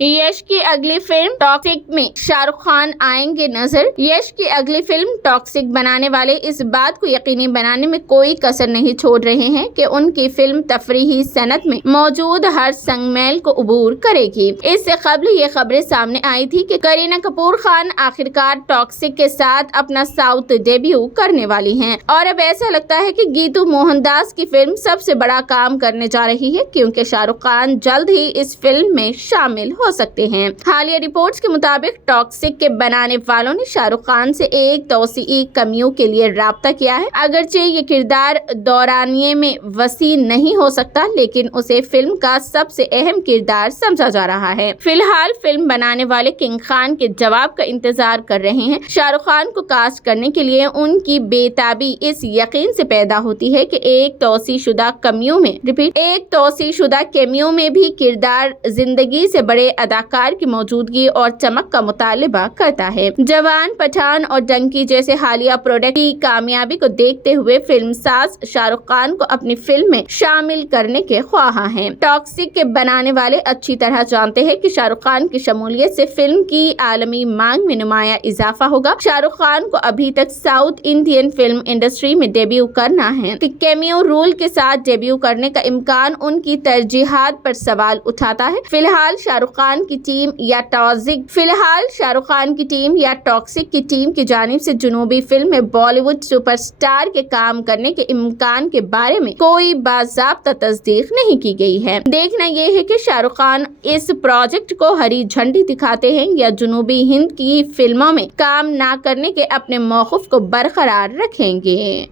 यश की अगली film toxic में शाहरुख खान आएंगे नजर। यश की अगली फिल्म टॉक्सिक बनाने वाले इस बात को यकीनी बनाने में कोई कसर नहीं छोड़ रहे हैं कि उनकी फिल्म तफरीही सनत में मौजूद हर संगमेल को अबूर करेगी। इससे कबल ये खबरें सामने आई थी कि करीना कपूर खान आखिरकार टॉक्सिक के साथ अपना साउथ डेब्यू करने वाली हैं और अब ऐसा लगता है कि गीतू मोहनदास की फिल्म सबसे बड़ा काम करने जा रही है, क्योंकि शाहरुख खान जल्द ही इस फिल्म में शामिल हो सकते हैं। हालिया रिपोर्ट्स के मुताबिक टॉक्सिक के बनाने वालों ने शाहरुख खान से एक तौसीई कमियों के लिए राब्ता किया है। अगरचे ये किरदार दौरानिये में वसी नहीं हो सकता, लेकिन उसे फिल्म का सबसे अहम किरदार समझा जा रहा है। फिलहाल फिल्म बनाने वाले किंग खान के जवाब का इंतजार कर रहे हैं। शाहरुख खान को कास्ट करने के लिए उनकी बेताबी इस यकीन से पैदा होती है कि एक तौसीशुदा कैमियो में भी किरदार जिंदगी से बड़े अदाकार की मौजूदगी और चमक का मुतालिबा करता है। जवान, पठान और डंकी जैसे हालिया प्रोडक्ट की कामयाबी को देखते हुए फिल्म साज शाहरुख खान को अपनी फिल्म में शामिल करने के ख्वाह हैं। टॉक्सिक के बनाने वाले अच्छी तरह जानते हैं कि शाहरुख खान की शमूलियत से फिल्म की आलमी मांग में नुमाया इजाफा होगा। शाहरुख खान को अभी तक साउथ इंडियन फिल्म इंडस्ट्री में डेब्यू करना है कि कैमियो रोल के साथ डेब्यू करने का इम्कान उनकी तरजीहात पर सवाल उठाता है। फिलहाल शाहरुख खान की टीम या टॉक्सिक की टीम की जानिब से जुनूबी फिल्म में बॉलीवुड सुपरस्टार के काम करने के इम्कान के बारे में कोई बाज़ाब्ता तस्दीक नहीं की गई है। देखना यह है कि शाहरुख खान इस प्रोजेक्ट को हरी झंडी दिखाते हैं या जुनूबी हिंद की फिल्मों में काम ना करने के अपने मौक़िफ़ को बरकरार रखेंगे।